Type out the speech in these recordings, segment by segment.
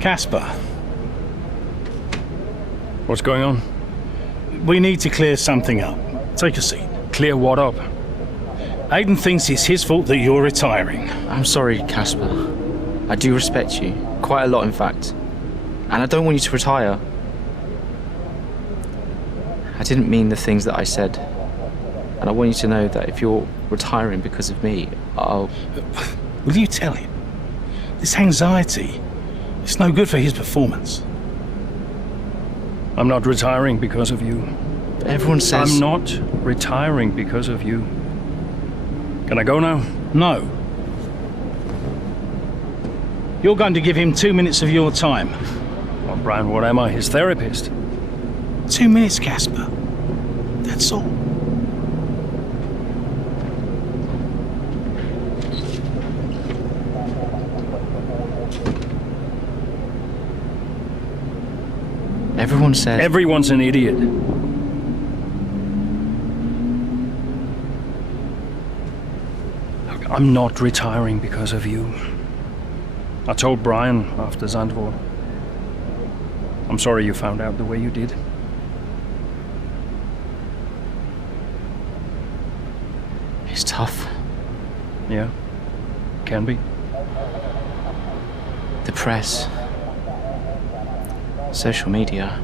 Caspar, What's going on? we need to clear something up. Take a seat. Clear what up? Aiden thinks it's his fault that you're retiring. I'm sorry, Caspar. I do respect you. Quite a lot, in fact. And I don't want you to retire. I didn't mean the things that I said. And I want you to know that if you're retiring because of me, I'll... Will you tell him? This anxiety, it's no good for his performance. I'm not retiring because of you. Everyone says... I'm not retiring because of you. Can I go now? No. You're going to give him 2 minutes of your time. Well, Brian, what am I? His therapist? 2 minutes, Casper. That's all. Everyone says... Everyone's an idiot. Look, I'm not retiring because of you. I told Brian after Zandvoort. I'm sorry you found out the way you did. It's tough. Yeah, can be. The press. Social media.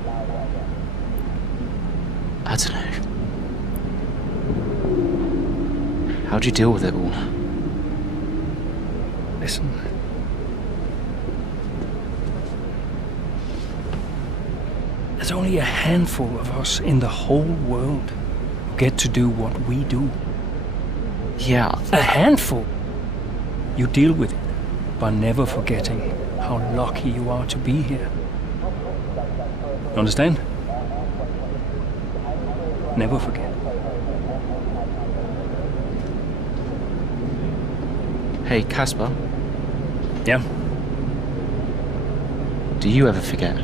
I don't know. How do you deal with it all? Listen. There's only a handful of us in the whole world who get to do what we do. Yeah. A handful. You deal with it by never forgetting how lucky you are to be here. Understand? Never forget. Hey, Caspar. Yeah? Do you ever forget?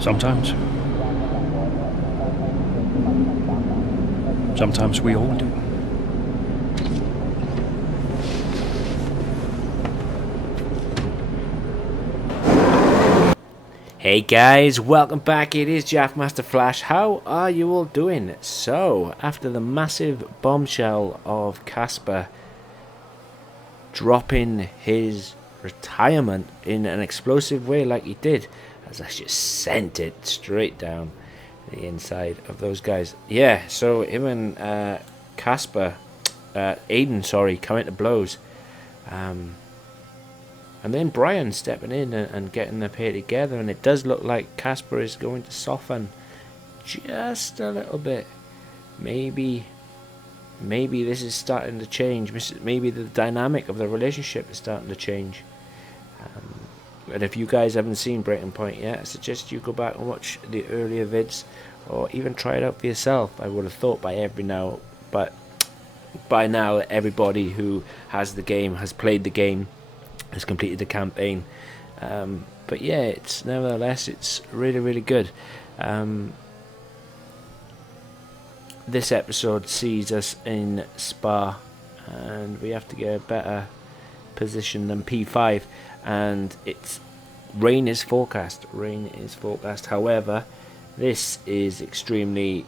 Sometimes. Sometimes we all do. Hey guys, welcome back. It is Jaff Master Flash. How are you all doing? So, after the massive bombshell of Casper dropping his retirement in an explosive way like he did, as I just sent it straight down the inside of those guys. Yeah, so him and Casper, Aiden, coming to blows. And then Brian stepping in and getting the pair together, and it does look like Casper is going to soften just a little bit. Maybe this is starting to change. Maybe the dynamic of the relationship is starting to change. And if you guys haven't seen Breaking Point yet, I suggest you go back and watch the earlier vids, or even try it out for yourself. I would have thought by now everybody who has the game has played the game, has completed the campaign. But yeah, it's really, really good. This episode sees us in Spa, and we have to get a better position than P5, and rain is forecast. However, this is extremely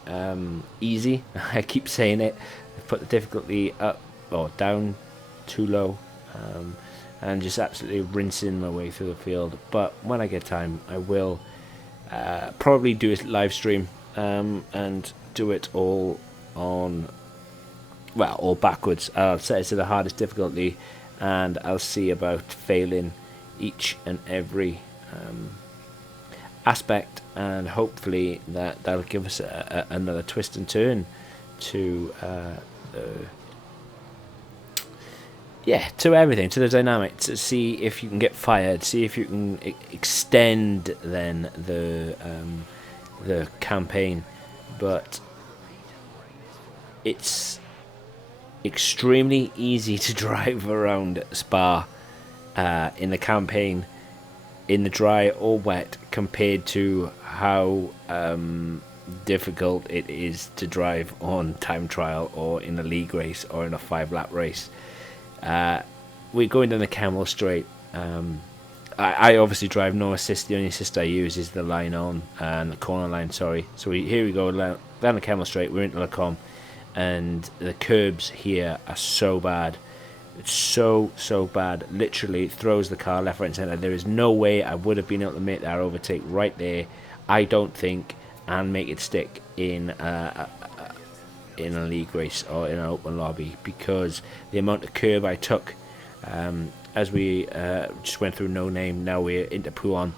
easy. I keep saying it. I've put the difficulty up or down too low, and just absolutely rinsing my way through the field. But when I get time, I will probably do a live stream and do it all backwards. I'll set it to the hardest difficulty, and I'll see about failing each and every aspect, and hopefully that'll give us another twist and turn to to everything, to the dynamic, to see if you can get fired, see if you can extend then the campaign. But it's extremely easy to drive around Spa in the campaign, in the dry or wet, compared to how difficult it is to drive on time trial or in a league race or in a 5-lap race. we're going down the Camel Straight. I obviously drive no assist. The only assist I use is the line on and the corner line. Sorry. So here we go down the Camel Straight. We're into Lacombe, and the curbs here are so bad. It's so bad. Literally throws the car left, right, and centre. There is no way I would have been able to make that overtake right there. I don't think, and make it stick in a league race or in an open lobby, because the amount of curb I took. As we just went through No Name, now we're into Pouon,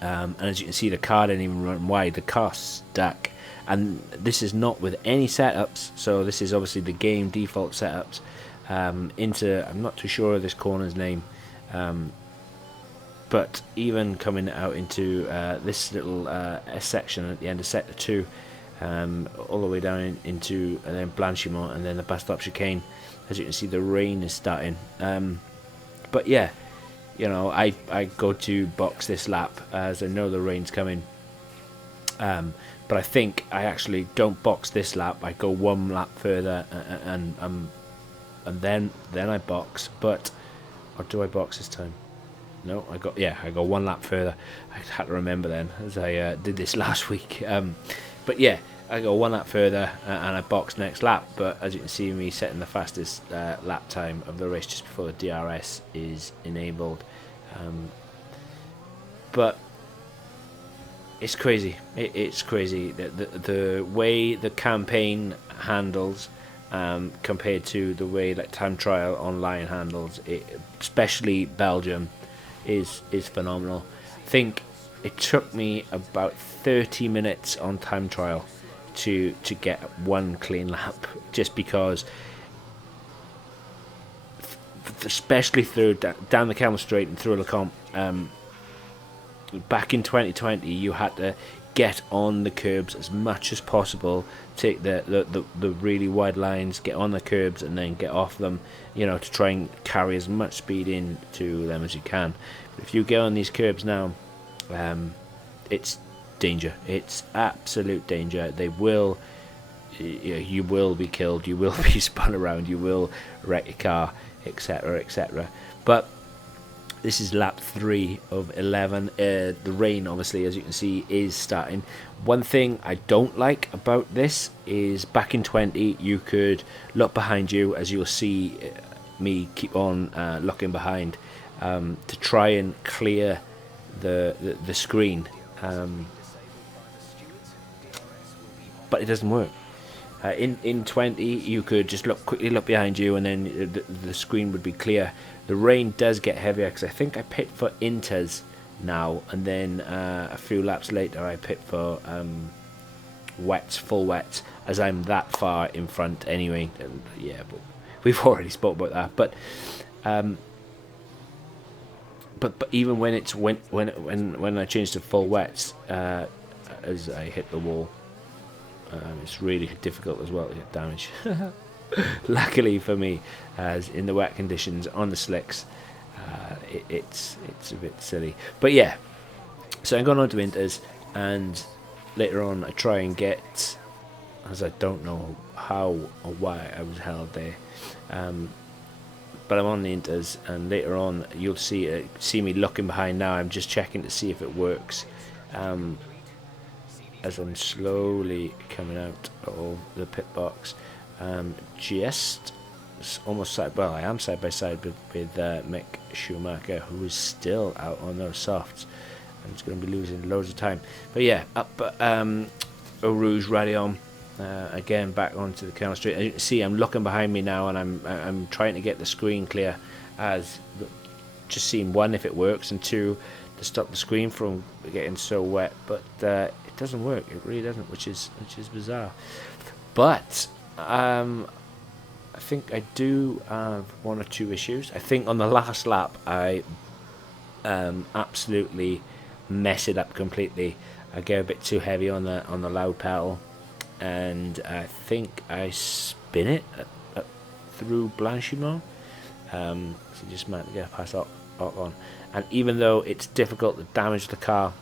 and as you can see, the car didn't even run wide. The car stuck, and this is not with any setups. So this is obviously the game default setups. I'm not too sure of this corner's name, but even coming out into this little section at the end of sector 2, all the way down into and then Blanchimont, and then the bus stop chicane. As you can see, the rain is starting. But yeah, I go to box this lap as I know the rain's coming. But I think I actually don't box this lap. I go one lap further and then I box. But or do I box this time? No, I go one lap further. I had to remember then, as I did this last week. But yeah, I go one lap further and I box next lap. But as you can see, me setting the fastest lap time of the race just before the DRS is enabled. But it's crazy. It's crazy the way the campaign handles compared to the way that time trial online handles it, especially Belgium, is phenomenal. I think it took me about 30 minutes on time trial to get one clean lap, just because, especially through down the Camel Straight and through Lacombe. Back in 2020, you had to get on the curbs as much as possible, take the really wide lines, get on the curbs, and then get off them. To try and carry as much speed into them as you can. But if you get on these curbs now, it's danger. It's absolute danger. They will, you will be killed. You will be spun around. You will wreck your car, etc., etc. But this is lap 3 of 11. The rain, obviously, as you can see, is starting. One thing I don't like about this is back in 20, you could look behind you, as you'll see me keep on looking behind to try and clear the screen. But it doesn't work. In 20, you could just quickly look behind you, and then the screen would be clear. The rain does get heavier, because I think I pit for Inters now, and then a few laps later I pit for wets, full wets, as I'm that far in front anyway. And yeah, but we've already spoke about that. But even when it's when I change to full wets, as I hit the wall, it's really difficult as well to get damage. Luckily for me, as in the wet conditions on the slicks, it's a bit silly. But yeah, so I'm going on to Inters, and later on I try and get, as I don't know how or why I was held there, but I'm on the Inters, and later on you'll see me looking behind now. I'm just checking to see if it works, as I'm slowly coming out of the pit box. Just almost side by side with Mick Schumacher, who is still out on those softs. I'm just going to be losing loads of time. But yeah, up Eau Rouge Radion, again back onto the Camel Straight. As you can see, I'm looking behind me now, and I'm trying to get the screen clear, as just seeing, one, if it works, and two, to stop the screen from getting so wet. But it doesn't work. It really doesn't, which is bizarre. But I think I do have one or two issues. I think on the last lap I absolutely mess it up completely. I get a bit too heavy on the loud pedal, and I think I spin it through Blanchimont. So just managed to get past on. And even though it's difficult to damage the car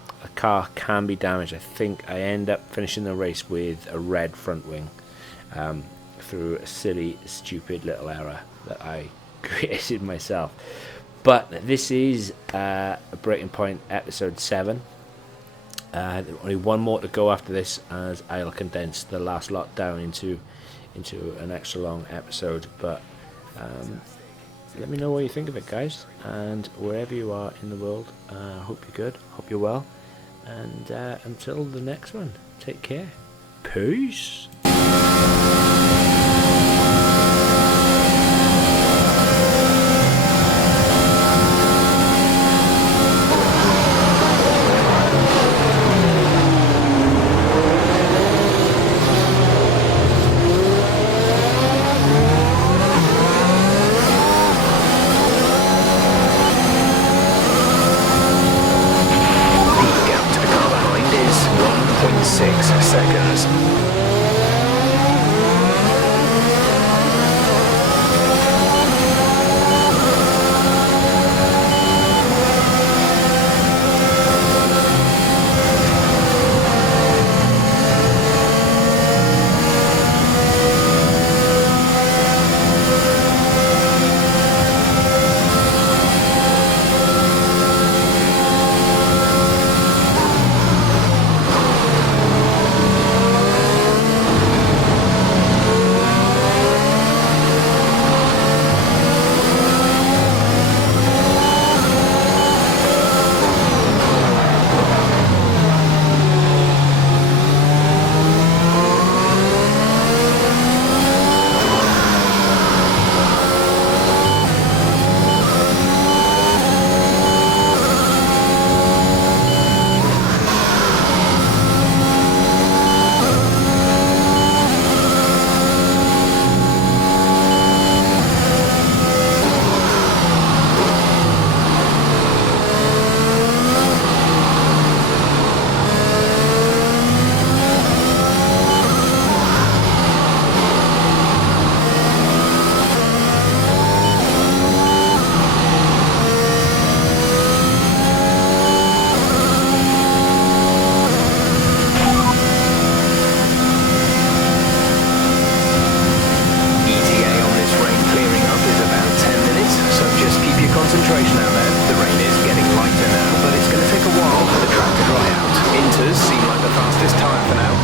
can be damaged. I think I end up finishing the race with a red front wing, through a silly, stupid little error that I created myself. But this is Breaking Point episode 7. Only one more to go after this, as I'll condense the last lot down into an extra long episode. But let me know what you think of it, guys, and wherever you are in the world, hope you're good, hope you're well, and until the next one, take care. Peace. concentration out there. The rain is getting lighter now, but it's going to take a while for the track to dry out. Inters seem like the fastest tyre for now.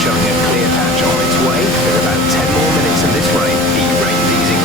Showing a clear patch on its way. There's about 10 more minutes of this rain. Heat rain's easing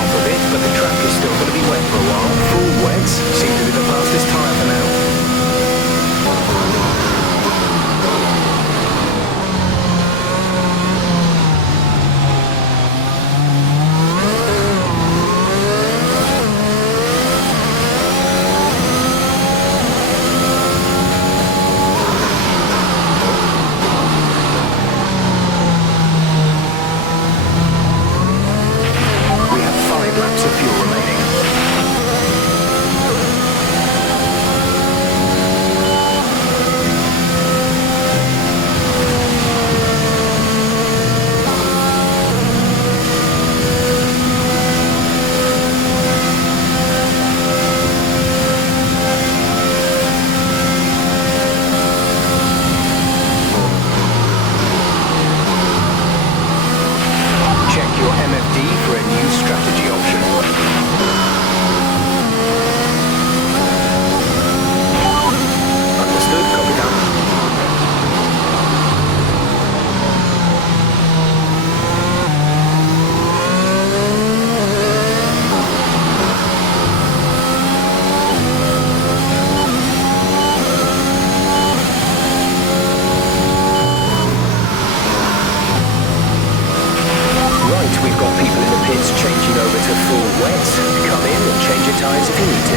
to full wet. Come in and change your tyres if you need to.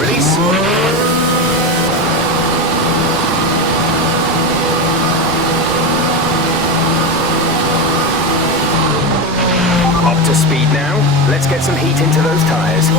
Release. Up to speed now. Let's get some heat into those tyres.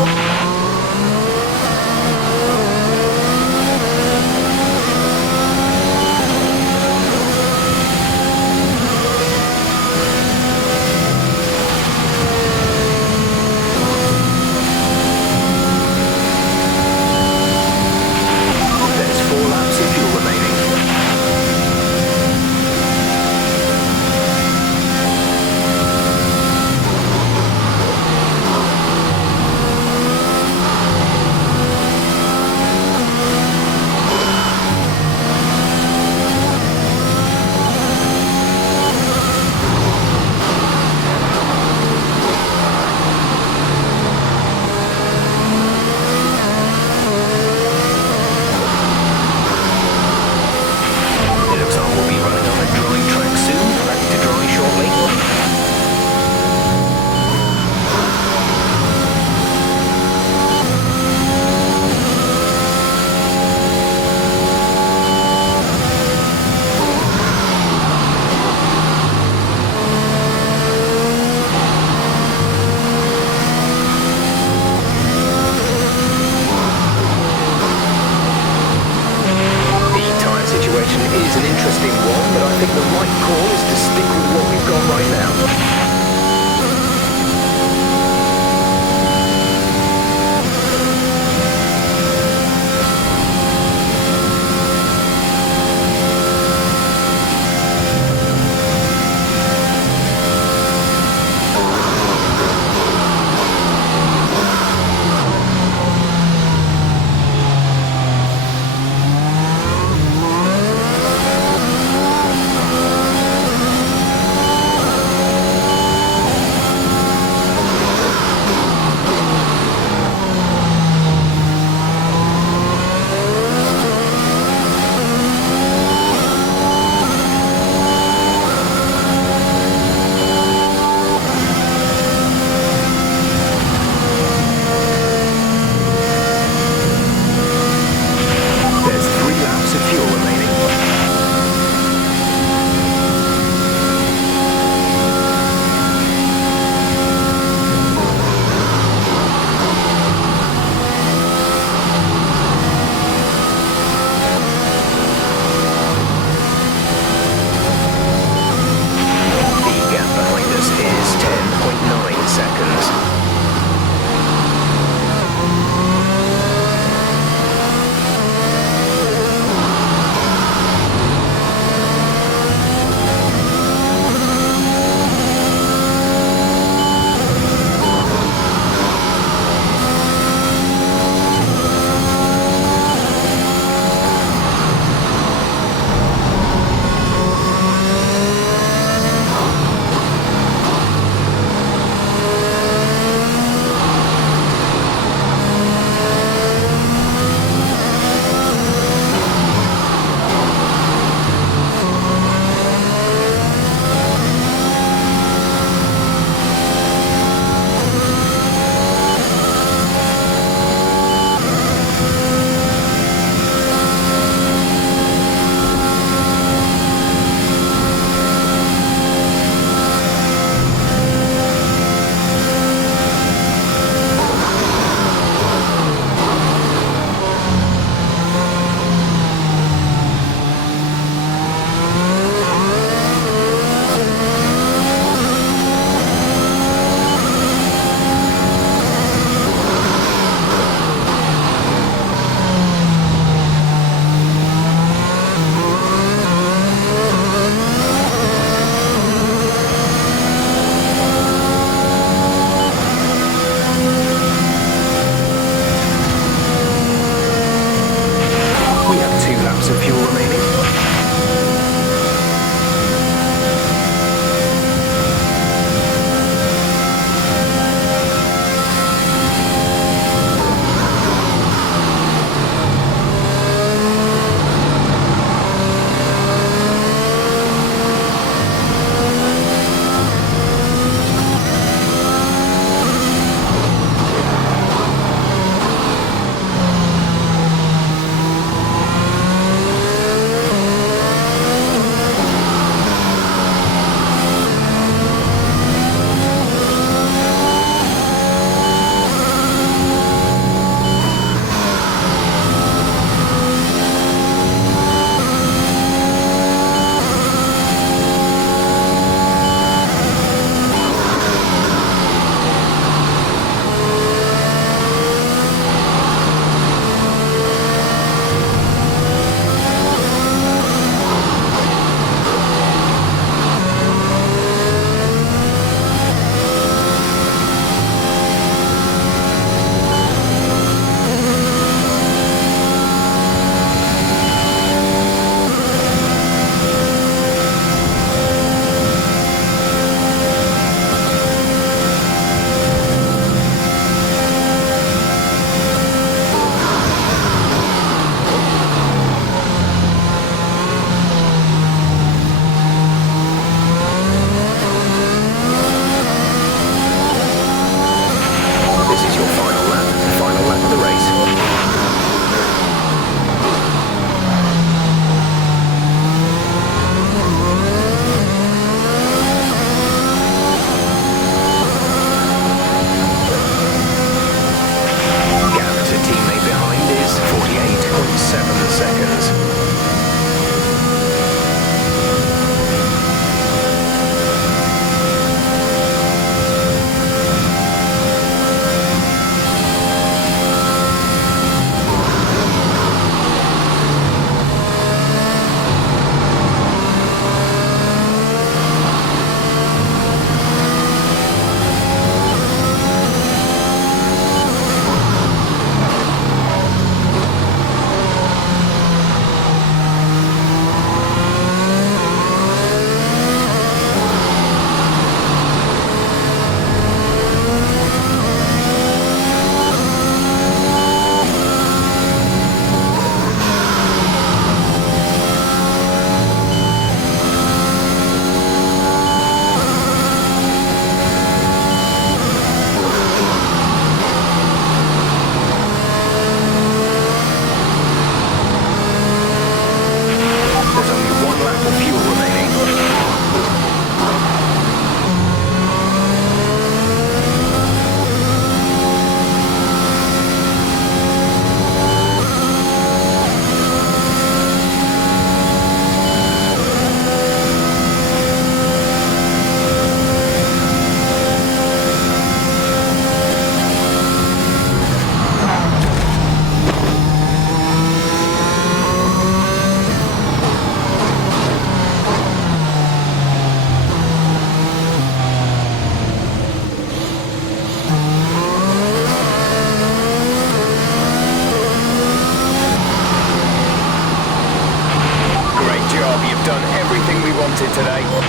today.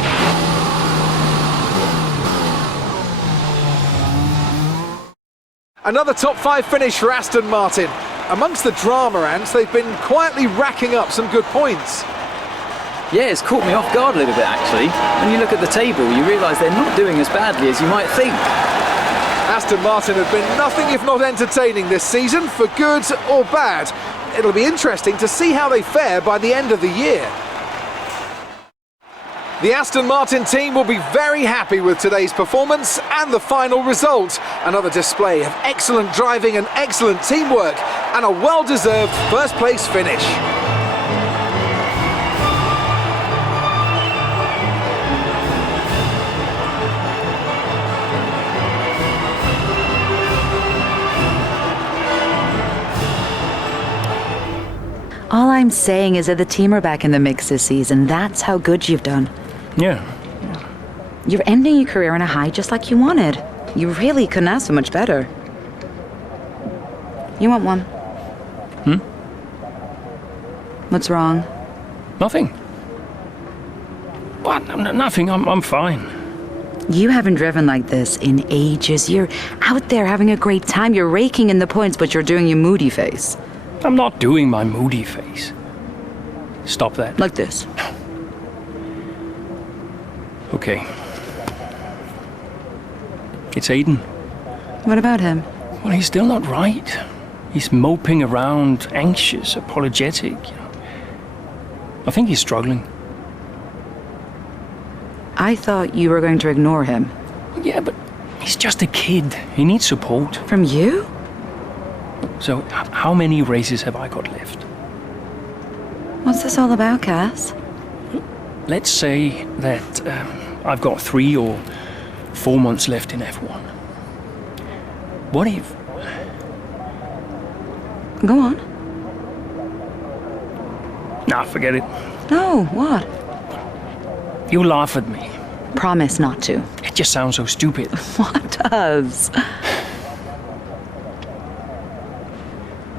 Another top 5 finish for Aston Martin. Amongst the drama, ants, they've been quietly racking up some good points. Yeah, it's caught me off guard a little bit actually. When you look at the table, you realise they're not doing as badly as you might think. Aston Martin have been nothing if not entertaining this season, for good or bad. It'll be interesting to see how they fare by the end of the year. The Aston Martin team will be very happy with today's performance and the final result. Another display of excellent driving and excellent teamwork, and a well-deserved first-place finish. All I'm saying is that the team are back in the mix this season. That's how good you've done. Yeah. You're ending your career on a high just like you wanted. You really couldn't ask for much better. You want one? What's wrong? Nothing. What? Nothing. I'm fine. You haven't driven like this in ages. You're out there having a great time. You're raking in the points, but you're doing your moody face. I'm not doing my moody face. Stop that. Like this. Okay. It's Aiden. What about him? Well, he's still not right. He's moping around, anxious, apologetic. I think he's struggling. I thought you were going to ignore him. Yeah, but he's just a kid. He needs support. From you? So, how many races have I got left? What's this all about, Cass? Let's say that I've got 3 or 4 months left in F1. What if... Go on. Nah, forget it. No, what? You laugh at me. Promise not to. It just sounds so stupid. What does?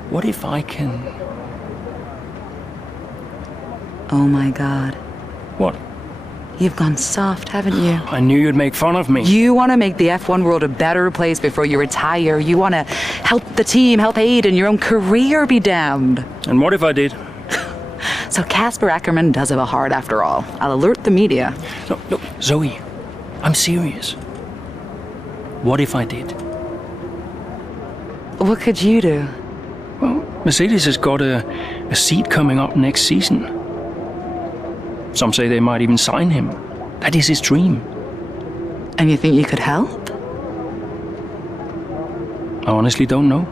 What if I can... Oh my God. What? You've gone soft, haven't you? I knew you'd make fun of me. You want to make the F1 world a better place before you retire. You want to help the team, help Aiden, your own career be damned. And what if I did? So Casper Akkerman does have a heart after all. I'll alert the media. Look, Zoe, I'm serious. What if I did? What could you do? Well, Mercedes has got a seat coming up next season. Some say they might even sign him. That is his dream. And you think you could help? I honestly don't know.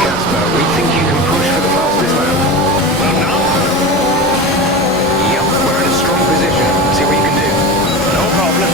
Casper, we think you can push for the fastest lap. Yep, we're in a strong position. See what you can do. No problem.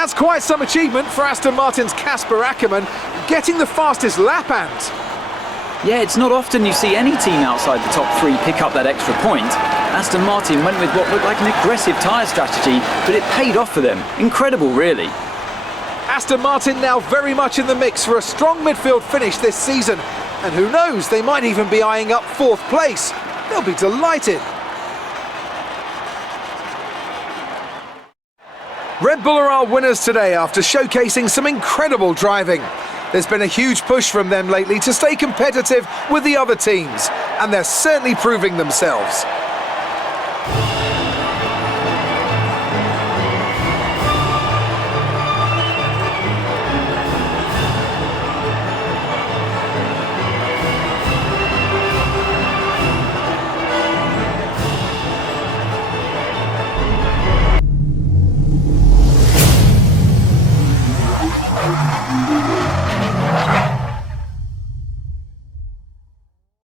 That's quite some achievement for Aston Martin's Casper Akkerman, getting the fastest lap hand. Yeah, it's not often you see any team outside the top 3 pick up that extra point. Aston Martin went with what looked like an aggressive tyre strategy, but it paid off for them. Incredible, really. Aston Martin now very much in the mix for a strong midfield finish this season. And who knows, they might even be eyeing up 4th place. They'll be delighted. Red Bull are our winners today after showcasing some incredible driving. There's been a huge push from them lately to stay competitive with the other teams, and they're certainly proving themselves.